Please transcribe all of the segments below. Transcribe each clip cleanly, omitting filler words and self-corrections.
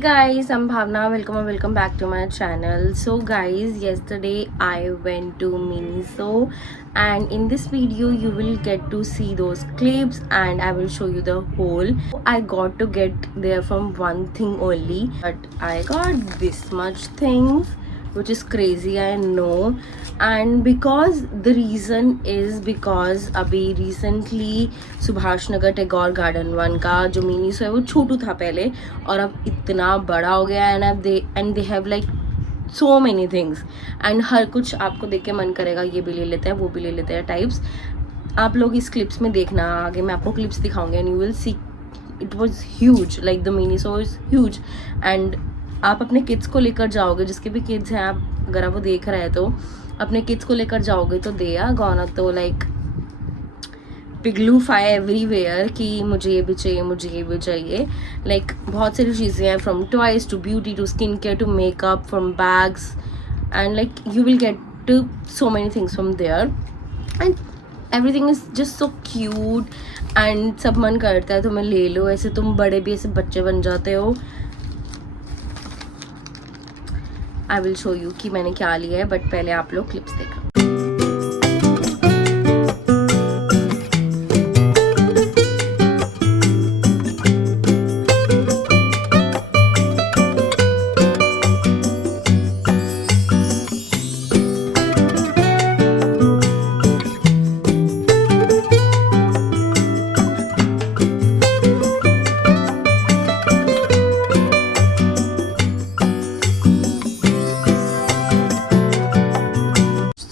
guys, I'm Bhavna. Welcome or welcome back to my channel. So guys, yesterday I went to Miniso and in this video you will get to see those clips and I will show you the whole. I got to get there from one thing only, but I got this much things, which is crazy, I know. And because the reason is because अभी recently Subhash Nagar Tagore garden one का जो mini सो है वो छोटू था पहले और अब इतना बड़ा हो गया है and they have like so many things and हर कुछ आपको देख के मन करेगा ये भी ले लेते हैं वो भी ले लेते हैं टाइप्स. आप लोग इस क्लिप्स में देखना, आगे मैं आपको क्लिप्स दिखाऊंगी and you will see it was huge, like the mini so is huge. And आप अपने किड्स को लेकर जाओगे, जिसके भी किड्स हैं, आप अगर आप वो देख रहे हैं तो अपने किड्स को लेकर जाओगे तो दे आर गोना तो लाइक पिगलू फाई एवरीवेयर कि मुझे ये भी चाहिए, मुझे ये भी चाहिए. लाइक बहुत सारी चीज़ें हैं, from toys to beauty to skin care to makeup, from bags and like you will get to so many things from there and everything is just so cute. And सब मन करता है तुम्हें ले लो, ऐसे तुम बड़े भी ऐसे बच्चे बन जाते हो. आई विल शो यू कि मैंने क्या लिया है, बट पहले आप लोग क्लिप्स देखो.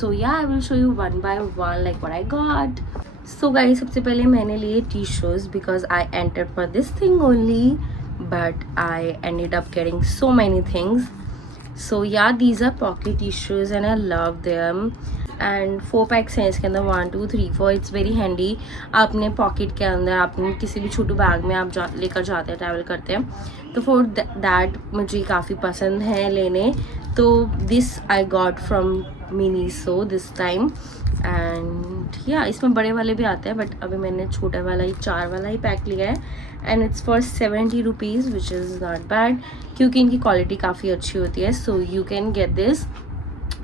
So yeah, I will show you one by one like what I got. So guys, सबसे पहले मैंने लिए tissues because I entered for this thing only, but I ended up getting so many things. So yeah, these are pocket tissues and I love them. And 4 PACS हैं इसके अंदर, 1 2 3 4. It's very handy. आपने pocket के अंदर आपने किसी भी छोटू bag में आप लेकर जाते हैं, ट्रैवल करते हैं, तो फॉर दैट मुझे काफ़ी पसंद है लेने. तो this I got from Miniso this time. And या इसमें बड़े वाले भी आते हैं, बट अभी मैंने छोटा वाला ही 4 वाला ही पैक लिया है. And it's for 70 rupees which is not bad क्योंकि इनकी क्वालिटी काफ़ी अच्छी होती है. सो यू कैन गेट दिस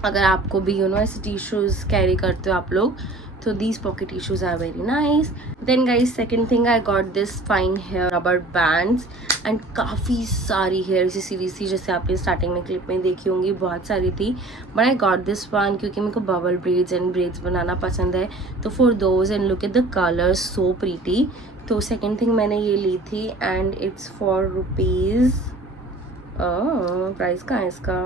अगर आपको भी ऐसे टिश्यूज़ कैरी करते हो आप लोग, तो these pocket tissues are very nice. Then guys second thing I got this fine hair rubber bands and काफ़ी सारी हेयर इसी सीरीज थी, जैसे आपने स्टार्टिंग में क्लिप में देखी होंगी, बहुत सारी थी. But I got this one क्योंकि मेरे को बबल ब्रेड्स एंड ब्रेड्स बनाना पसंद है, तो for those and look at the colours so pretty. तो सेकेंड थिंग मैंने ये ली थी and it's for rupees, price कहाँ है इसका,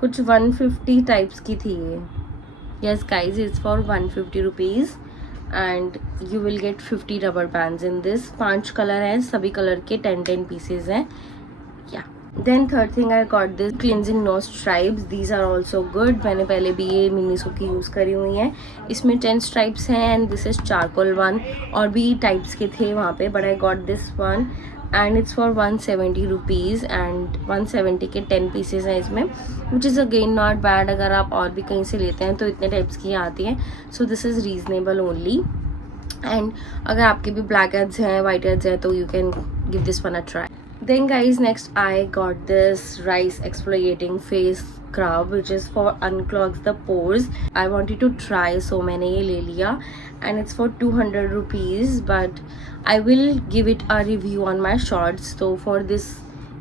कुछ 150 टाइप्स की थी ये. Yes guys, it's for 150 rupees and you will gate 50 rubber bands in this. 5 colour हैं, सभी कलर के 10 पीसेज हैं. या then third thing I got this cleansing nose strips. These are also good. मैंने पहले भी ये मिनीसो की यूज़ करी हुई हैं. इसमें 10 स्ट्राइप्स हैं and this is charcoal one. और भी टाइप्स के थे वहाँ पे, but I got this one and it's for 170 rupees and 170 के 10 पीसेज हैं इसमें, which is again not bad. अगर आप और भी कहीं से लेते हैं तो इतने टाइप्स की आती हैं. So this is reasonable only. And अगर आपके भी ब्लैक हेड्स हैं, वाइट हेड्स हैं, तो you can give this one a try. Then guys, next I got this rice exfoliating face scrub which is for unclogs the pores. I wanted to try, so मैंने ये ले लिया and it's for 200 rupees, but I will give it a review on my shorts. So for this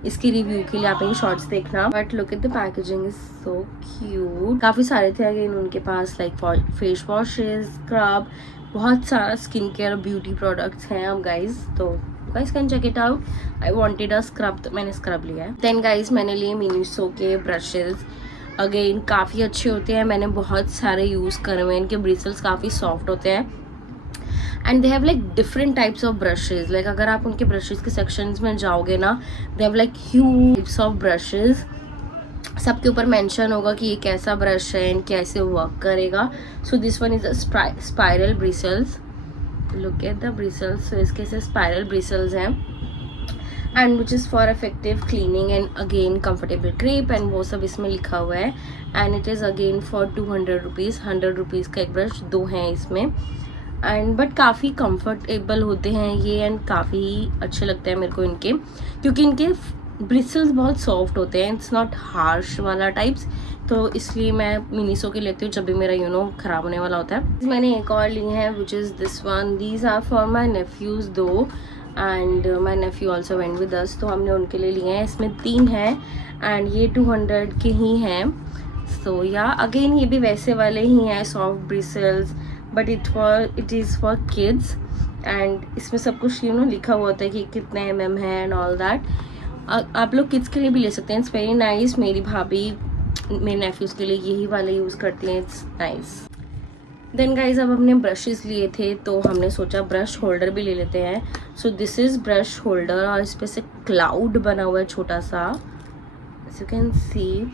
इसकी review के लिए आप ये shorts देखना. But look at the packaging is so cute. काफ़ी सारे थे अगेन उनके पास, लाइक फेस वॉशेज, स्क्रब, बहुत सारा स्किन केयर और ब्यूटी प्रोडक्ट्स हैं अब गाइज. तो guys can check it out. I wanted a scrub, तो मैंने स्क्रब लिया है. देन गाइज मैंने लिए मिनीसो के ब्रशेज. अगेन काफ़ी अच्छे होते हैं, मैंने बहुत सारे यूज़ करे हुए हैं. इनके ब्रिसल्स काफ़ी सॉफ्ट होते हैं and they have like different types of brushes. Like अगर आप उनके ब्रशेज के सेक्शंस में जाओगे ना, दे have like huge types of brushes. सबके ऊपर मेंशन होगा कि ये कैसा ब्रश है एंड कैसे वर्क करेगा. So this one is a spiral bristles. Look at the bristles. So इसके से स्पाइरल ब्रिसल्स हैं and which is for effective cleaning and again comfortable grip and वो सब इसमें लिखा हुआ है. And it is again for 200 rupees. 100 rupees का एक ब्रश, 2 हैं इसमें. एंड बट काफ़ी कंफर्टेबल होते हैं ये एंड काफ़ी अच्छे लगते हैं मेरे को इनके, क्योंकि इनके ब्रिसल्स बहुत सॉफ्ट होते हैं, इट्स नॉट हार्श वाला टाइप्स, तो इसलिए मैं मिनीसो के लेती हूँ जब भी मेरा ख़राब होने वाला होता है। मैंने एक और ली है which is this one. These are for my nephews दो and my nephew also went with us, तो हमने उनके लिए लिए हैं। इसमें 3 हैं एंड ये 200 के ही हैं। सो या अगेन ये भी वैसे वाले ही हैं, soft bristles, but it is for kids and इसमें सब कुछ लिखा हुआ होता है कि कितने mm है एंड ऑल दैट। आप लोग किड्स के लिए भी ले सकते हैं, इट्स वेरी नाइस। मेरी भाभी मेरे नेफ्यूज़ के लिए यही वाले यूज़ करती हैं, इट्स नाइस। देन गाइज अब हमने ब्रशेस लिए थे तो हमने सोचा ब्रश होल्डर भी ले लेते हैं। So this is brush holder और इस पर से क्लाउड बना हुआ है छोटा सा, as you can see,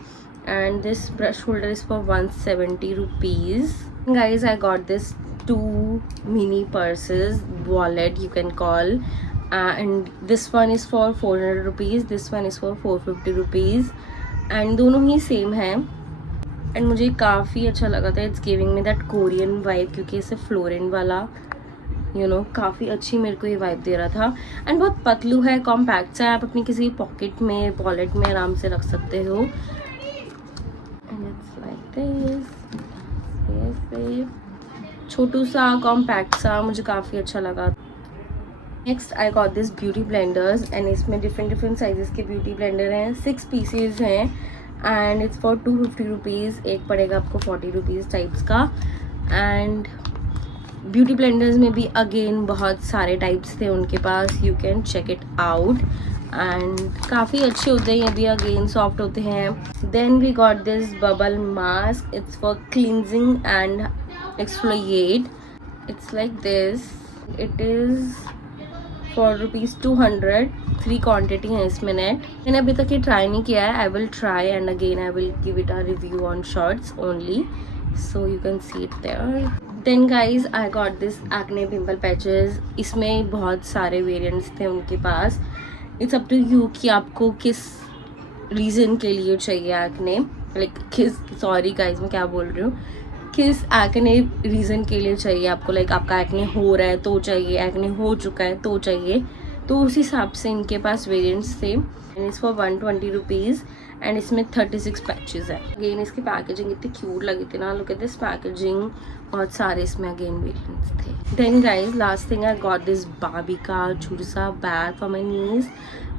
and this brush holder is for 170 rupees. Guys, I got this 2 mini purses, wallet you can call, and this one is for 400 rupees, this one is for 450 rupees, and दोनों ही same हैं and मुझे काफ़ी अच्छा लगा था। It's giving me that Korean vibe, क्योंकि इसे फ्लोरेंट वाला काफ़ी अच्छी मेरे को ये वाइब दे रहा था एंड बहुत पतलू है, कॉम्पैक्ट है, आप अपनी किसी पॉकेट में वॉलेट में आराम से रख सकते हो। एंड इट्स लाइक दिस, छोटू सा कॉम्पैक्ट सा, मुझे काफ़ी अच्छा लगा। Next I got this beauty blenders and इसमें डिफरेंट साइजेस के ब्यूटी ब्लेंडर हैं, 6 पीसेज हैं एंड इट्स फॉर 250 रुपीज़। एक पड़ेगा आपको 40 रुपीज़ टाइप्स का। एंड ब्यूटी ब्लेंडर्स में भी अगेन बहुत सारे टाइप्स थे उनके पास, you can check it out and काफ़ी अच्छे होते हैं, ये भी अगेन सॉफ्ट होते हैं। Then we got this bubble mask, it's for cleansing and exfoliate, it's like this, it is for ₹200। 3 quantity है इसमें नेट। मैंने अभी तक ये ट्राई नहीं किया है, I will try and again I will give it a review on shorts only, so you can see it there. Then guys I got this acne pimple patches, इसमें बहुत सारे वेरिएंट्स थे उनके पास। इट्स अप टू यू कि आपको किस reason के लिए चाहिए एक्ने, सॉरी गाइज मैं क्या बोल रही हूँ, किस एक्ने रीज़न के लिए चाहिए आपको, आपका एक्ने हो रहा है तो चाहिए, एक्ने हो चुका है तो चाहिए, तो उस हिसाब से इनके पास वेरिएंट्स थे and it's for 120 rupees and इसमें 36 पैचेस है। अगेन इसकी पैकेजिंग इतनी क्यूट लगी थी ना, लुक एट दिस पैकेजिंग, बहुत सारे इसमें अगेन वेरिएंट्स थे। Then guys last thing I got this Barbie का छोटा सा bag for my niece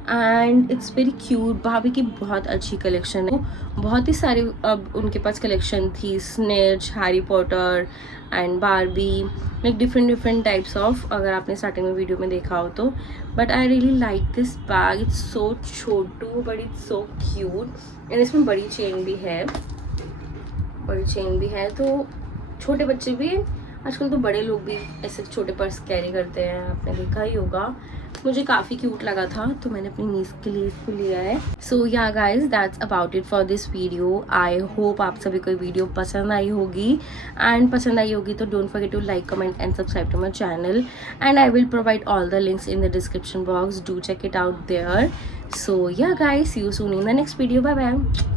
and it's very cute. भाभी की बहुत अच्छी कलेक्शन है, बहुत ही सारी अब उनके पास कलेक्शन थी, snatch, Harry Potter and Barbie, different types of, अगर आपने स्टार्टिंग में वीडियो में देखा हो तो। But I really like this bag, it's so Chhotu but it's so cute and इसमें बड़ी चेन भी है, तो छोटे बच्चे भी, आजकल तो बड़े लोग भी ऐसे छोटे पर्स कैरी करते हैं, आपने देखा ही होगा। मुझे काफ़ी क्यूट लगा था तो मैंने अपनी नीस के लिए इसको लिया है। सो yeah guys that's about it for this video. I hope आप सभी को वीडियो पसंद आई होगी एंड पसंद आई होगी तो don't forget to like, comment and subscribe to my channel and I will provide all the links in the description box, do check it out there. So yeah guys, see you soon in the next video, bye bye.